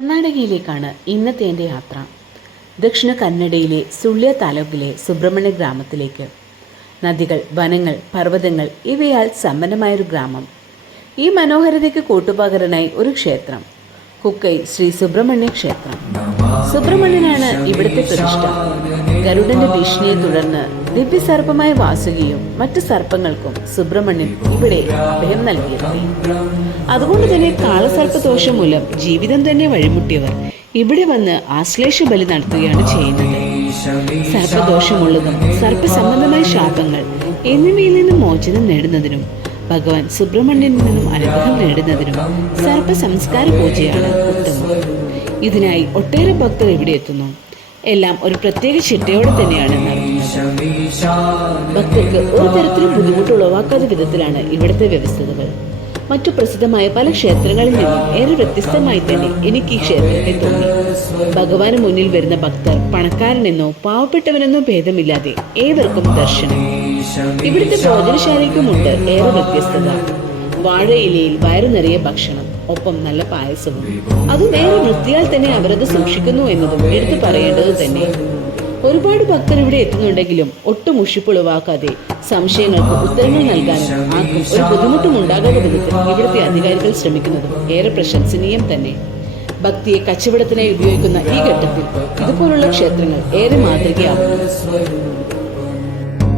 കർണാടകയിലേക്കാണ് ഇന്നത്തെ എൻ്റെ യാത്ര. ദക്ഷിണ കന്നഡയിലെ സുള്യ താലൂക്കിലെ സുബ്രഹ്മണ്യ ഗ്രാമത്തിലേക്ക്. നദികൾ, വനങ്ങൾ, പർവ്വതങ്ങൾ ഇവയാൽ സമ്പന്നമായൊരു ഗ്രാമം. ഈ മനോഹരതയ്ക്ക് കൂട്ടുപകരനായി ഒരു ക്ഷേത്രം, കുക്കൈ ശ്രീ സുബ്രഹ്മണ്യ ക്ഷേത്രം. സുബ്രഹ്മണ്യനാണ് ഇവിടുത്തെ പ്രതിഷ്ഠ. ഗരുഡന്റെ ഭീഷണിയെ തുടർന്ന് ദിവ്യസർപ്പമായ വാസുകിയും മറ്റു സർപ്പങ്ങൾക്കും സുബ്രഹ്മണ്യൻ ഇവിടെ അഭയം നൽകിയിരുന്നു. അതുകൊണ്ട് തന്നെ കാളസർപ്പദോഷം മൂലം ജീവിതം തന്നെ വഴിമുട്ടിയവർ ഇവിടെ വന്ന് ആശ്ലേഷ ബലി നടത്തുകയാണ് ചെയ്യുന്നത്. സർപ്പദോഷമുള്ളതും സർപ്പസംബന്ധമായ ശാപങ്ങൾ എന്നിവയിൽ നിന്നും മോചനം നേടുന്നതിനും ഭഗവാൻ സുബ്രഹ്മണ്യനിൽ നിന്നും അനുഗ്രഹം നേടുന്നതിനും സർപ്പ സംസ്കാര പൂജയാണ് ഉത്തമം. ഇതിനായി ഒട്ടേറെ ഭക്തർ ഇവിടെ എത്തുന്നു. എല്ലാം ഒരു പ്രത്യേക ചിട്ടയോടെ തന്നെയാണ് നടത്തുന്നത്. ഭക്തർക്ക് ഒരു തരത്തിലും ബുദ്ധിമുട്ട് ഉളവാക്കാത്ത വിധത്തിലാണ് ഇവിടുത്തെ വ്യവസ്ഥകൾ. മറ്റു പ്രസിദ്ധമായ പല ക്ഷേത്രങ്ങളിൽ നിന്നും ഏറെ വ്യത്യസ്തമായി തന്നെ എനിക്ക് ഈ ക്ഷേത്രത്തെ തോന്നി. ഭഗവാന് മുന്നിൽ വരുന്ന ഭക്തർ പണക്കാരനെന്നോ പാവപ്പെട്ടവനെന്നോ ഭേദമില്ലാതെ ഏവർക്കും ദർശനം. ഇവിടുത്തെ ഭോജനശാലയ്ക്കുമുണ്ട് ഏറെ വ്യത്യസ്തത. വാഴയിലയിൽ വയറു നിറയെ ഭക്ഷണം, ഒപ്പം നല്ല പായസവും. അതും ഏറെ വൃത്തിയാൽ തന്നെ അവരത് സൂക്ഷിക്കുന്നു എന്നതും എടുത്തു പറയേണ്ടത് തന്നെ. ഒരുപാട് ഭക്തർ ഇവിടെ എത്തുന്നുണ്ടെങ്കിലും ഒട്ടും ഉഷിപ്പുളവാക്കാതെ സംശയങ്ങൾക്ക് ഉത്തരങ്ങൾ നൽകാനും ആർക്കും ഒരു ബുദ്ധിമുട്ടും ഉണ്ടാകാത്ത വിധത്തിൽ ഇവിടുത്തെ അധികാരികൾ ശ്രമിക്കുന്നതും ഏറെ പ്രശംസനീയം തന്നെ. ഭക്തിയെ കച്ചവടത്തിനായി ഉപയോഗിക്കുന്ന ഈ ഘട്ടത്തിൽ ഇതുപോലുള്ള ക്ഷേത്രങ്ങൾ ഏറെ മാതൃകയാവുന്നു.